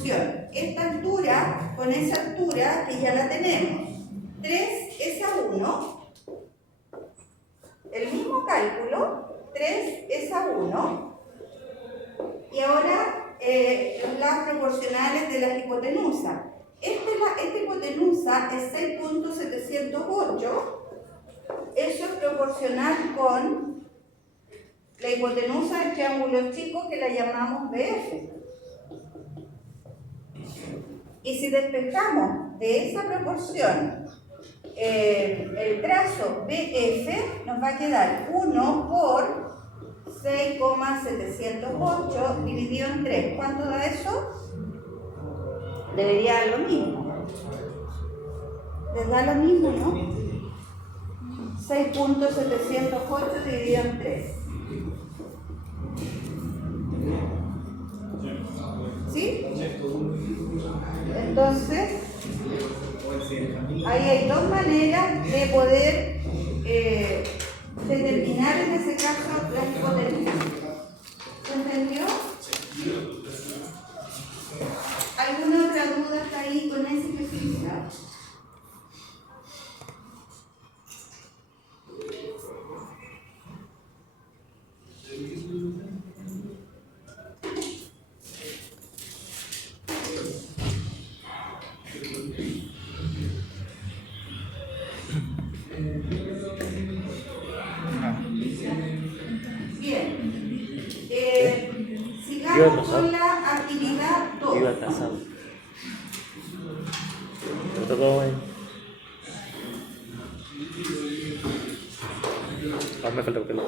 proporción esta altura con esa altura que ya la tenemos. 3 es a 1. El mismo cálculo, 3 es a 1. Y ahora los lados proporcionales de la hipotenusa. Esta hipotenusa es 6.708. Eso es proporcional con la hipotenusa del triángulo chico que la llamamos BF. Y si despejamos de esa proporción el trazo BF, nos va a quedar 1 por 6,708 dividido en 3. ¿Cuánto da eso? Debería dar lo mismo. ¿Les da lo mismo, no? 6.708 dividido en 3. ¿Sí? Entonces, ahí hay dos maneras de poder determinar en ese caso la hipotenusa. ¿Se entendió? ¿Alguna otra duda está ahí con esa especificidad? Bien. Sigamos con la actividad 2. Iba atrasado. ¿Te tocó, güey? Ahora me falta el pelo.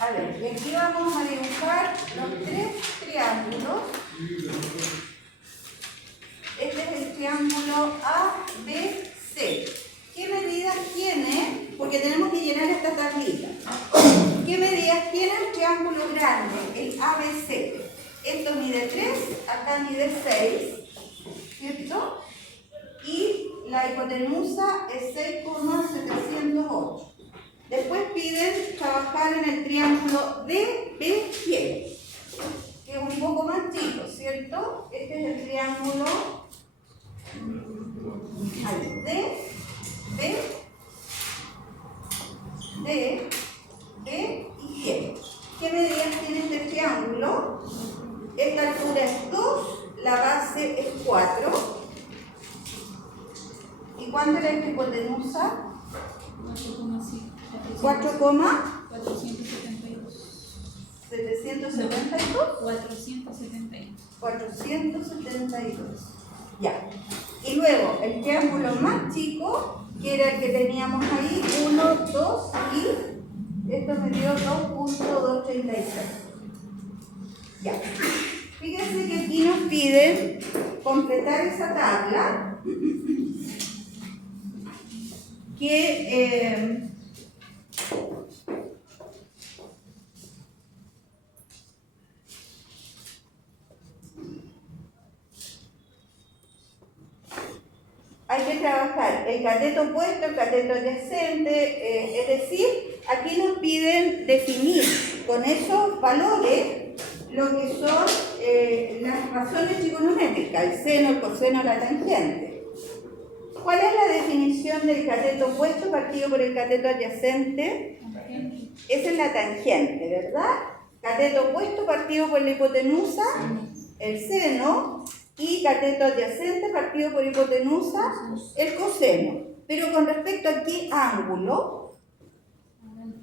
A ver, y aquí vamos a dibujar los 3 triángulos. Este es el triángulo ABC. ¿Qué medidas tiene? Porque tenemos que llenar esta tablita. ¿Qué medidas tiene el triángulo grande, el ABC? Esto mide 3, acá mide 6, ¿cierto? Y la hipotenusa es 6,708. Después piden trabajar en el triángulo DBQ, que es un poco más chico, ¿cierto? Este es el triángulo D y G. ¿Qué medidas tiene este triángulo? Esta altura es 2, la base es 4. ¿Y cuánto es la hipotenusa? 472. Ya. Y luego el triángulo más chico, que era el que teníamos ahí, 1, 2 y esto me dio 2.236. Ya. Fíjense que aquí nos piden completar esa tabla que hay que trabajar el cateto opuesto, el cateto adyacente, es decir, aquí nos piden definir con esos valores lo que son las razones trigonométricas, el seno, el coseno, la tangente. ¿Cuál es la definición del cateto opuesto partido por el cateto adyacente? Esa es la tangente, ¿verdad? Cateto opuesto partido por la hipotenusa, el seno, y cateto adyacente partido por hipotenusa, el coseno. Pero con respecto a qué ángulo,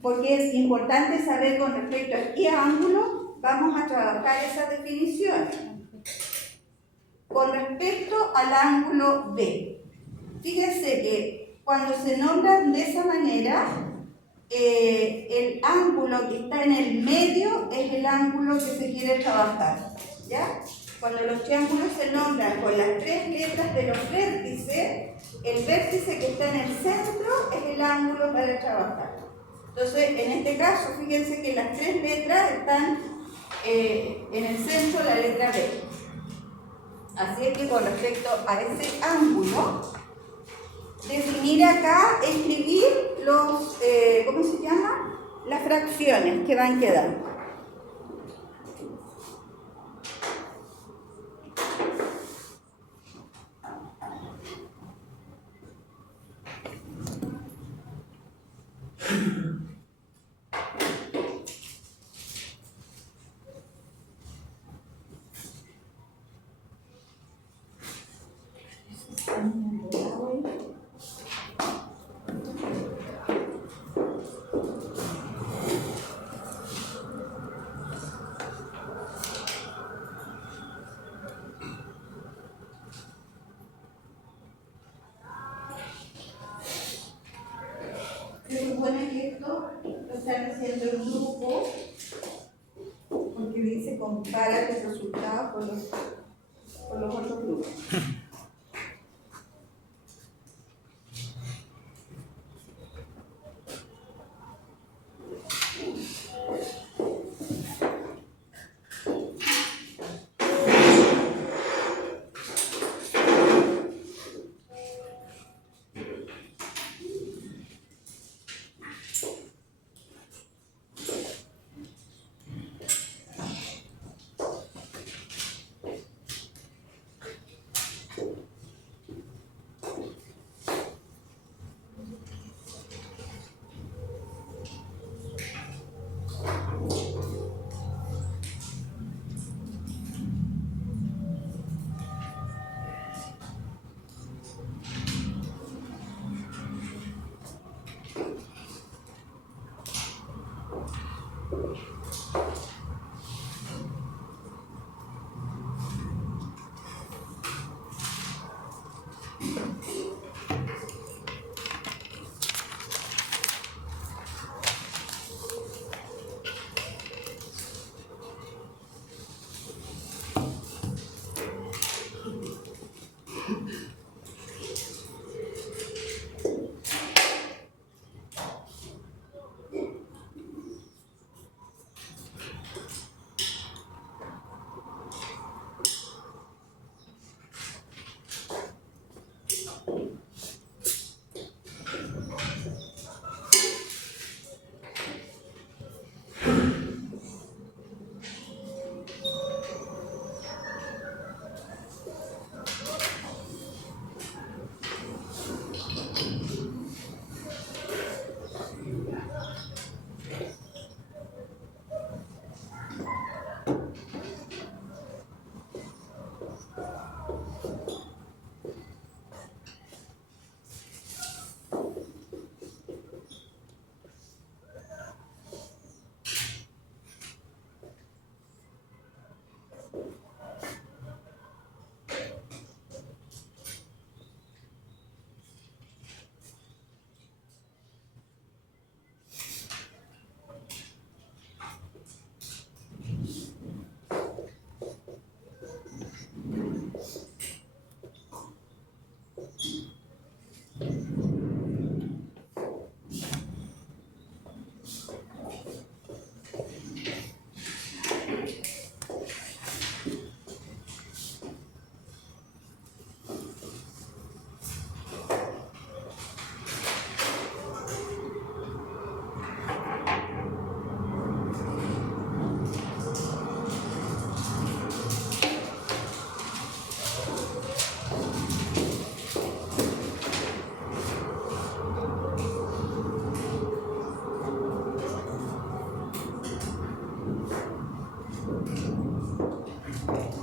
porque es importante saber con respecto a qué ángulo vamos a trabajar esas definiciones. Con respecto al ángulo B. Fíjense que cuando se nombran de esa manera, el ángulo que está en el medio es el ángulo que se quiere trabajar, ¿ya? Cuando los triángulos se nombran con las 3 letras de los vértices, el vértice que está en el centro es el ángulo para trabajar. Entonces, en este caso, fíjense que las 3 letras están en el centro, la letra B. Así es que con respecto a ese ángulo, definir acá, escribir los, ¿cómo se llama? las fracciones que van quedando. Se supone que esto lo están haciendo el grupo porque dice compara los resultados con los otros grupos.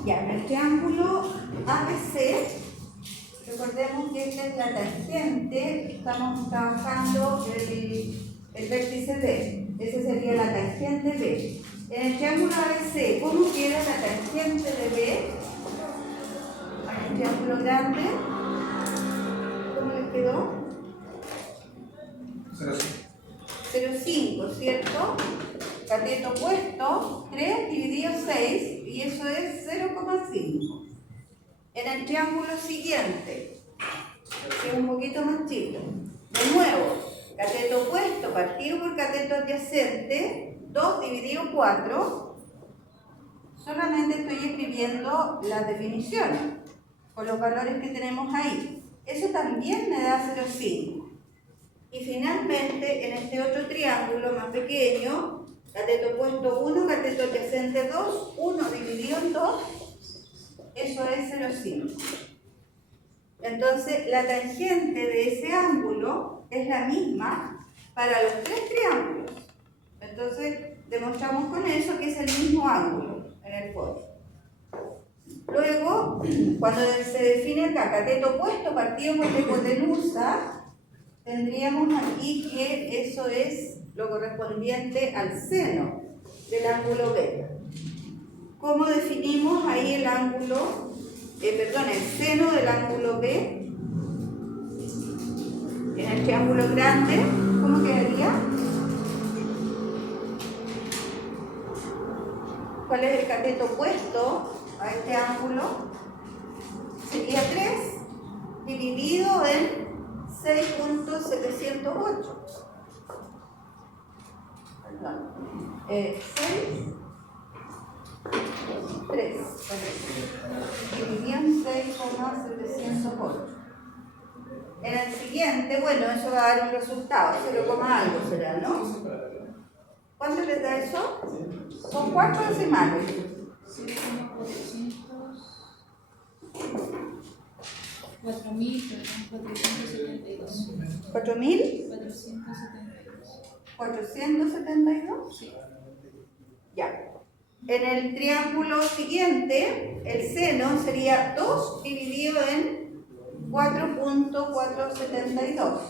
Ya, en el triángulo ABC, recordemos que esta es la tangente, estamos trabajando el vértice B, esa sería la tangente B. En el triángulo ABC, ¿cómo queda la tangente de B? En el triángulo grande, ¿cómo les quedó? 0,5, ¿cierto? Cateto opuesto, 3 dividido 6, y eso es 0,5. En el triángulo siguiente, que es un poquito más chico, de nuevo, cateto opuesto partido por cateto adyacente, 2 dividido 4, solamente estoy escribiendo las definiciones, con los valores que tenemos ahí. Eso también me da 0,5. Y finalmente, en este otro triángulo, triángulo más pequeño, cateto opuesto 1, cateto adyacente 2, 1 dividido en 2, eso es 0,5. Entonces, la tangente de ese ángulo es la misma para los tres triángulos. Entonces, demostramos con eso que es el mismo ángulo en el fondo. Luego, cuando se define acá cateto opuesto partido por la hipotenusa, tendríamos aquí que eso es lo correspondiente al seno del ángulo B. ¿Cómo definimos ahí el ángulo, el seno del ángulo B? En el triángulo grande, ¿cómo quedaría? ¿Cuál es el cateto opuesto a este ángulo? Sería 3 dividido en 6.708. Perdón. 3 dividido en 6.708. En el siguiente, bueno, eso va a dar un resultado, 0, algo será, ¿no? ¿Cuánto les da eso? Son 4 decimales. 4.472. 4.472. Sí. Ya. En el triángulo siguiente, el seno sería 2 dividido en 4.472.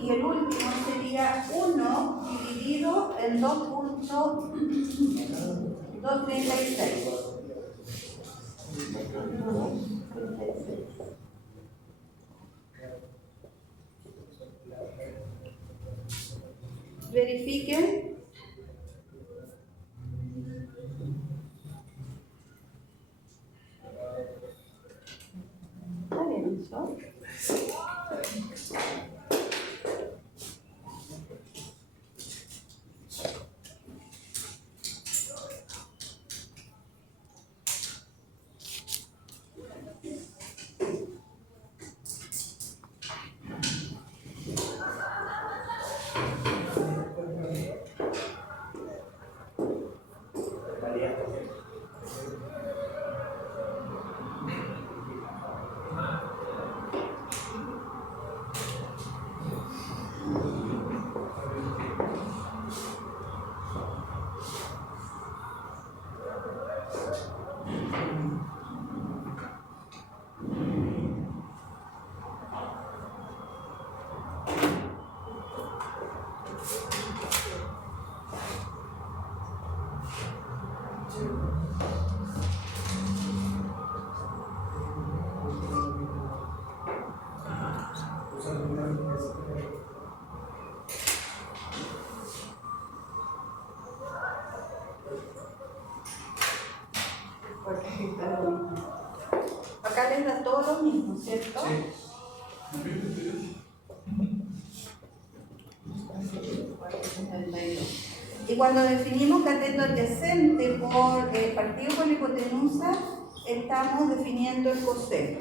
Y el último sería 1 dividido en 2.236. Verifiquen. ¿Está bien eso? Acá les da todo lo mismo, ¿cierto? Y cuando definimos cateto adyacente por partido por la hipotenusa, estamos definiendo el coseno.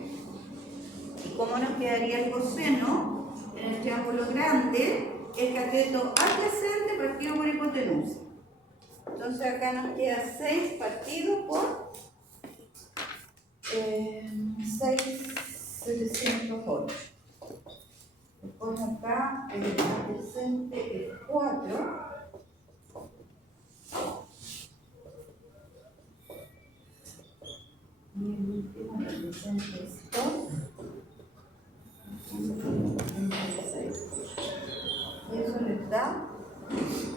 ¿Y cómo nos quedaría el coseno? En el triángulo grande, el cateto adyacente partido por hipotenusa. Entonces acá nos queda 6 partido por 6.708. Después acá el adyacente es 4. Y el último, el adyacente es 2. 176. Y eso les da 1.776.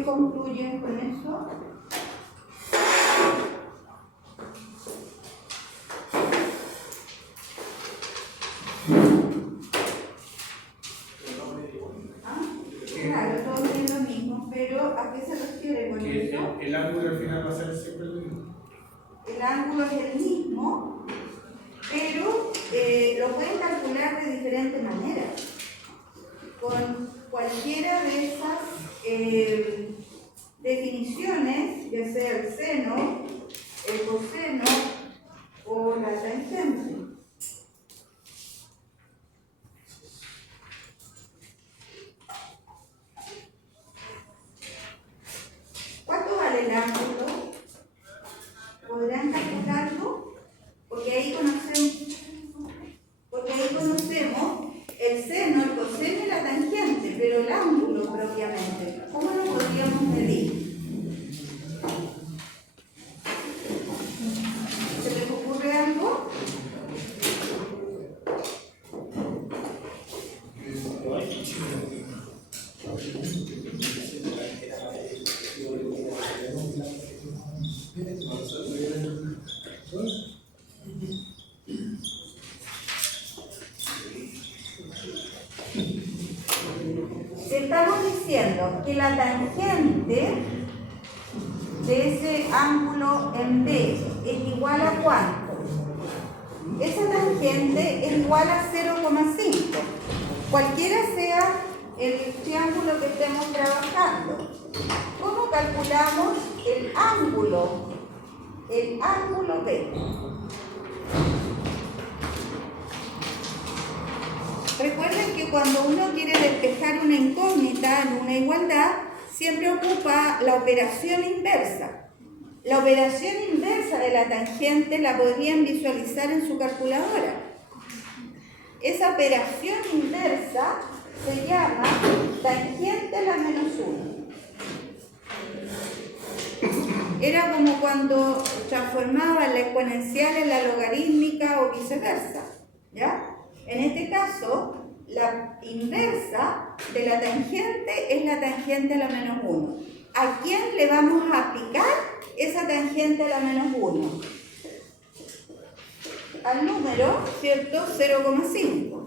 ¿Qué concluyen con eso? Claro, todo es lo mismo, pero ¿a qué se refiere con eso? El ángulo al final va a ser siempre el mismo. El ángulo es el mismo, pero lo pueden calcular de diferentes maneras. Con cualquiera de esas definiciones, ya sea el seno, el coseno o la tangente. ¿Cuánto vale el ángulo? ¿Podrán calcularlo? Porque ahí conocemos el seno, el coseno y la tangente, pero el ángulo propiamente, ¿cómo lo podríamos medir? ¿Se les ocurre algo? Estamos diciendo que la tangente de ese ángulo en B es igual a ¿cuánto? Esa tangente es igual a 0,5. Cualquiera sea el triángulo que estemos trabajando. ¿Cómo calculamos el ángulo? El ángulo B. Recuerden que cuando uno quiere despejar una incógnita en una igualdad, siempre ocupa la operación inversa. La operación inversa de la tangente la podrían visualizar en su calculadora. Esa operación inversa se llama tangente a la menos 1. Era como cuando transformaban la exponencial en la logarítmica o viceversa, ¿ya? En este caso, la inversa de la tangente es la tangente a la menos 1. ¿A quién le vamos a aplicar esa tangente a la menos 1? Al número, ¿cierto? 0,5.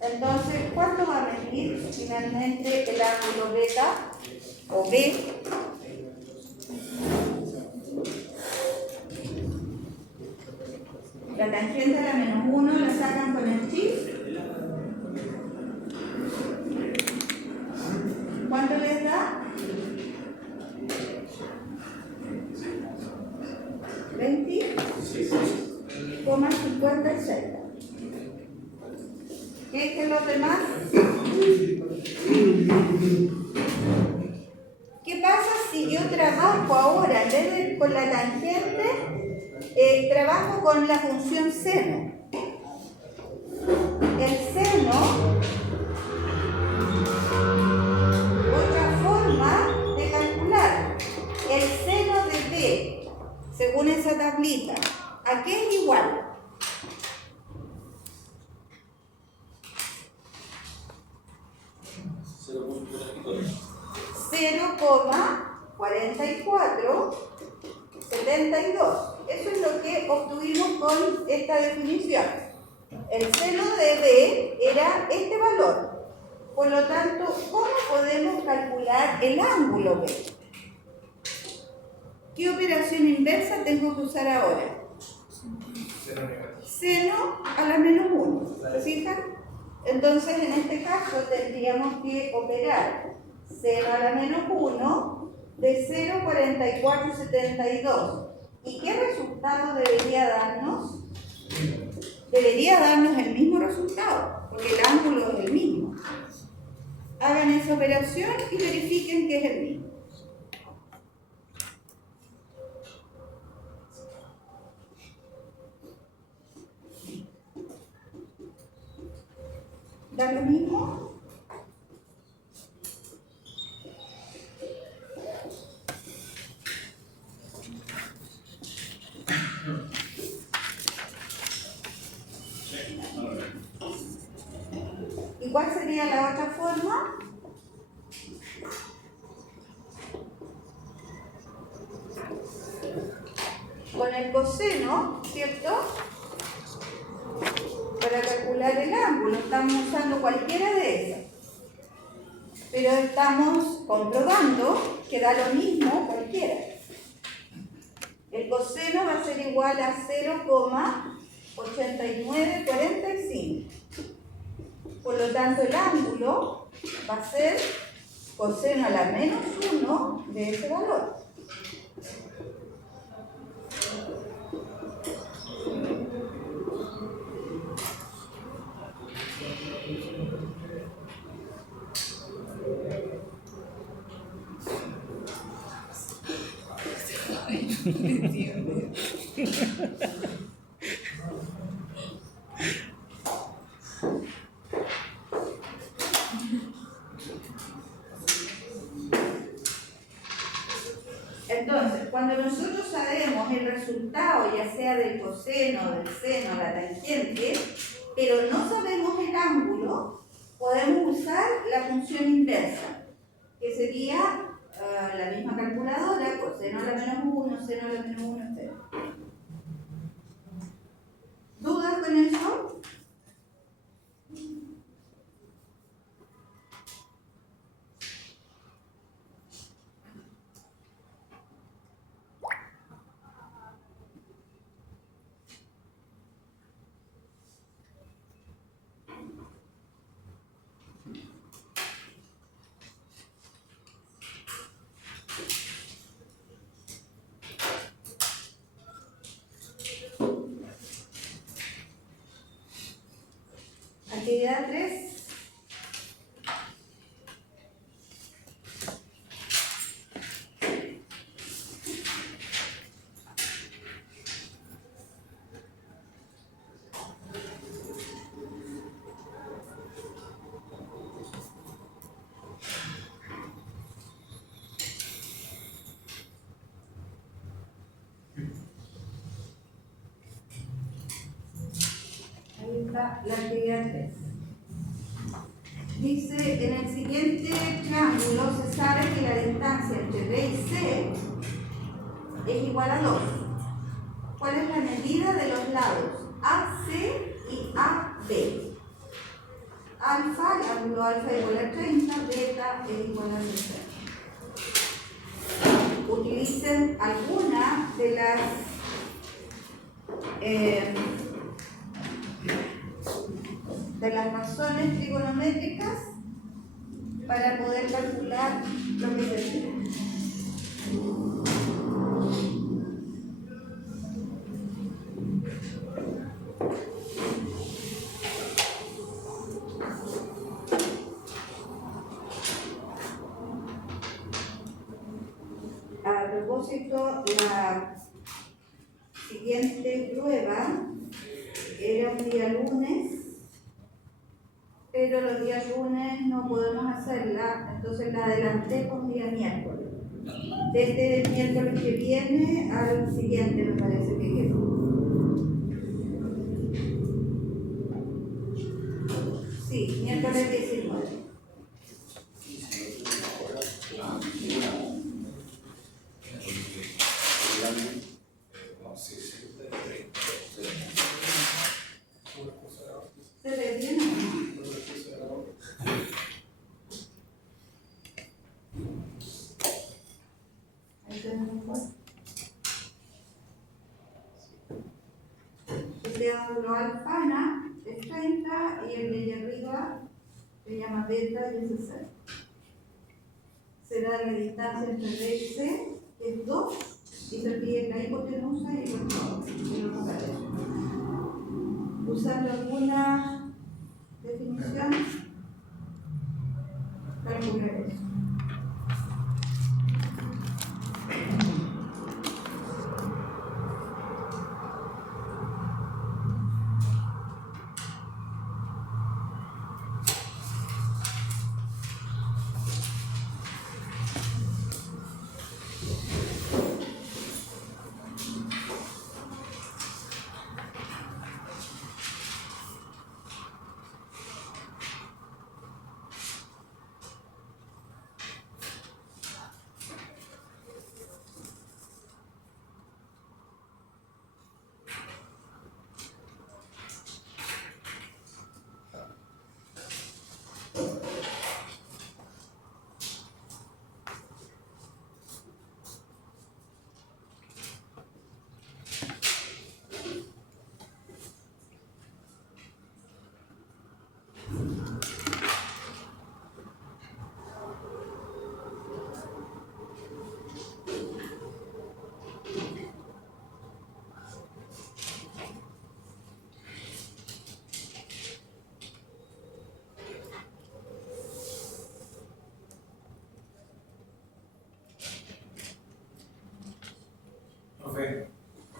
Entonces, ¿cuánto va a medir finalmente el ángulo beta o B? La tangente a la menos 1 la sacan con el chip. ¿Cuánto les da? 20,56. ¿Qué es lo demás? ¿Qué pasa si yo trabajo ahora, en vez de con la tangente, trabajo con la función seno? El seno, otra forma de calcular, el seno de B, según esa tablita, ¿a qué es igual? (0,4472). Eso es lo que obtuvimos con esta definición. El seno de B era este valor. Por lo tanto, ¿cómo podemos calcular el ángulo B? ¿Qué operación inversa tengo que usar ahora? Seno a la menos 1. ¿Se fijan? Entonces, en este caso, tendríamos que operar seno a la menos 1 de 0,4472. ¿Y qué resultado debería darnos? Debería darnos el mismo resultado, porque el ángulo es el mismo. Hagan esa operación y verifiquen que es el mismo. ¿Da lo mismo? ¿Y cuál sería la otra forma? con el coseno, ¿cierto? Para calcular el ángulo, estamos usando cualquiera de esas. Pero estamos comprobando que da lo mismo cualquiera. El coseno va a ser igual a 0,8945. Por lo tanto, el ángulo va a ser coseno a la menos 1 de ese valor. Entonces, cuando nosotros sabemos el resultado, ya sea del coseno, del seno, la tangente, pero no sabemos el ángulo, podemos usar la función inversa, que sería la misma calculadora, coseno a la menos 1, seno a la menos 1, etc. ¿Dudas con eso? Actividad 3. Ahí está la actividad 3. Dice, en el siguiente triángulo se sabe que la distancia entre B y C es igual a 2. ¿Cuál es la medida de los lados AC y AB? Alfa, el ángulo alfa es igual a 30, beta es igual a 60. Utilicen alguna de las razones trigonométricas para poder calcular lo que se quiere. A propósito, la siguiente prueba era un día lunes, pero los días lunes no podemos hacerla, entonces la adelanté por un día miércoles. Desde el miércoles que viene al siguiente me parece que quedó. Sí, miércoles 19. ¿Se ve bien o no? Ahí tenemos mejor. Este ángulo alfana es 30 y el de allá arriba se llama beta y es 60. Será la distancia entre B y C, que es 2, y se pide la hipotenusa y el otro paralelo. Usando alguna definición, calcular eso.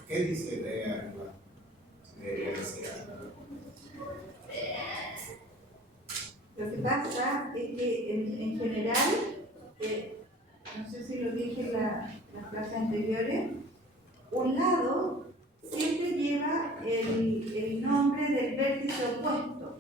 ¿Qué dice D arriba? Debería decir algo. Lo que pasa es que en general, no sé si lo dije en las clases anteriores, un lado siempre lleva el nombre del vértice opuesto,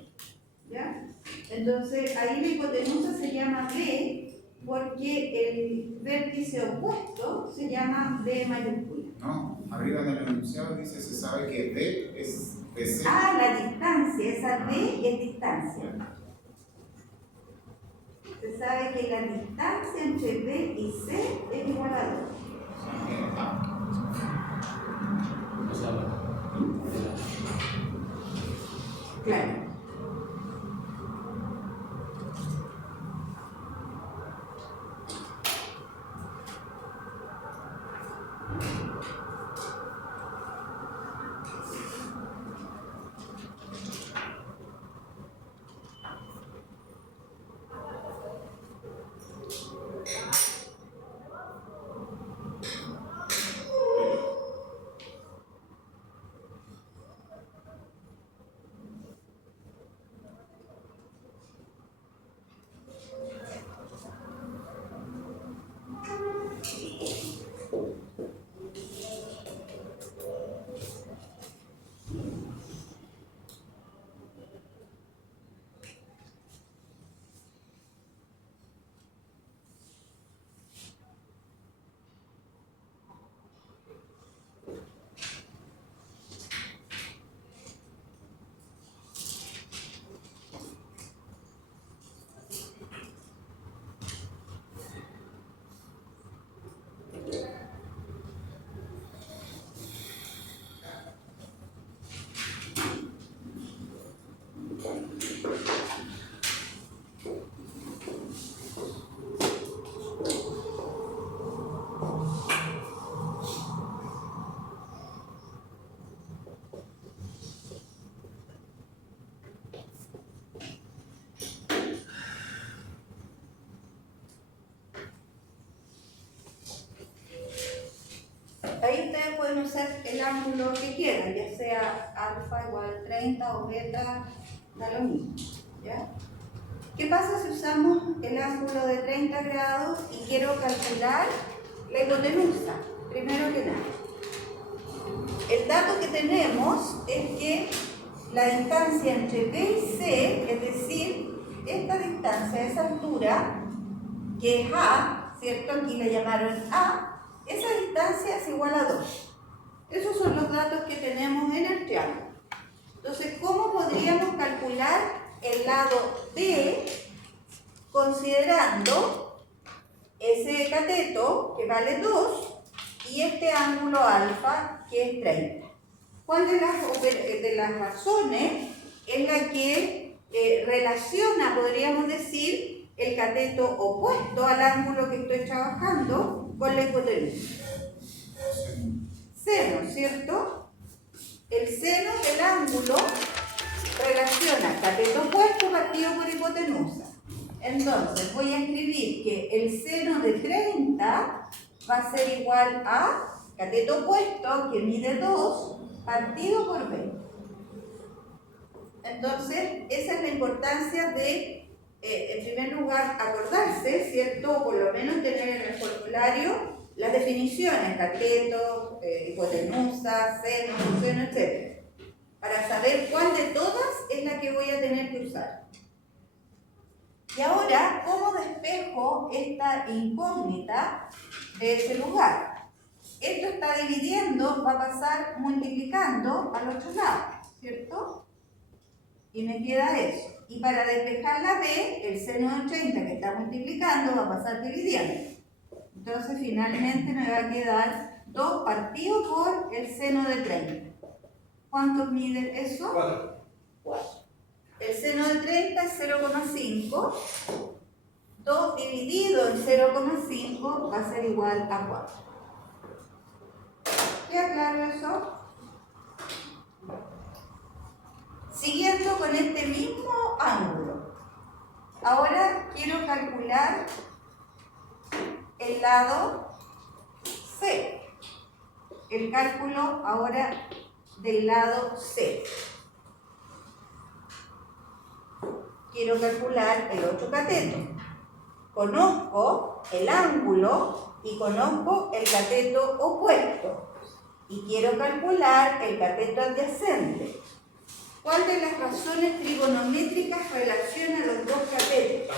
¿ya? Entonces ahí la hipotenusa se llama B porque el vértice opuesto se llama B mayúscula. No, arriba en el enunciado dice, se sabe que D es BC. Ah, la distancia, esa D es distancia. Se sabe que la distancia entre B y C es igual a 2. Claro. Ahí ustedes pueden usar el ángulo que quieran, ya sea alfa igual a 30 o beta, da lo mismo, ¿ya? ¿Qué pasa si usamos el ángulo de 30 grados y quiero calcular la hipotenusa? Primero que nada, el dato que tenemos es que la distancia entre B y C, es decir, esta distancia, esa altura, que es A, ¿cierto? Aquí la llamaron A, esa distancia es igual a 2. Esos son los datos que tenemos en el triángulo. Entonces, ¿cómo podríamos calcular el lado B considerando ese cateto que vale 2 y este ángulo alfa que es 30? ¿Cuál de las razones es la que relaciona, podríamos decir, el cateto opuesto al ángulo que estoy trabajando con la hipotenusa? Seno, ¿cierto? El seno del ángulo relaciona cateto opuesto partido por hipotenusa. Entonces voy a escribir que el seno de 30 va a ser igual a cateto opuesto, que mide 2, partido por 20. Entonces, esa es la importancia de, en primer lugar, acordarse, ¿cierto? O por lo menos tener en el formulario las definiciones, cateto, hipotenusa, seno, etc. Para saber cuál de todas es la que voy a tener que usar. Y ahora, ¿cómo despejo esta incógnita de ese lugar? Esto está dividiendo, va a pasar multiplicando al otro lado, ¿cierto? Y me queda eso. Y para despejar la B, el seno de 30 que está multiplicando va a pasar dividiendo. Entonces finalmente me va a quedar 2 partido por el seno de 30. ¿Cuánto mide eso? 4. El seno de 30 es 0,5. 2 dividido en 0,5 va a ser igual a 4. ¿Queda claro eso? Siguiendo con este mismo ángulo. Ahora quiero calcular el lado C. el cálculo ahora del lado C. Quiero calcular el otro cateto. Conozco el ángulo y conozco el cateto opuesto. Y quiero calcular el cateto adyacente. ¿Cuál de las razones trigonométricas relaciona los dos catetos?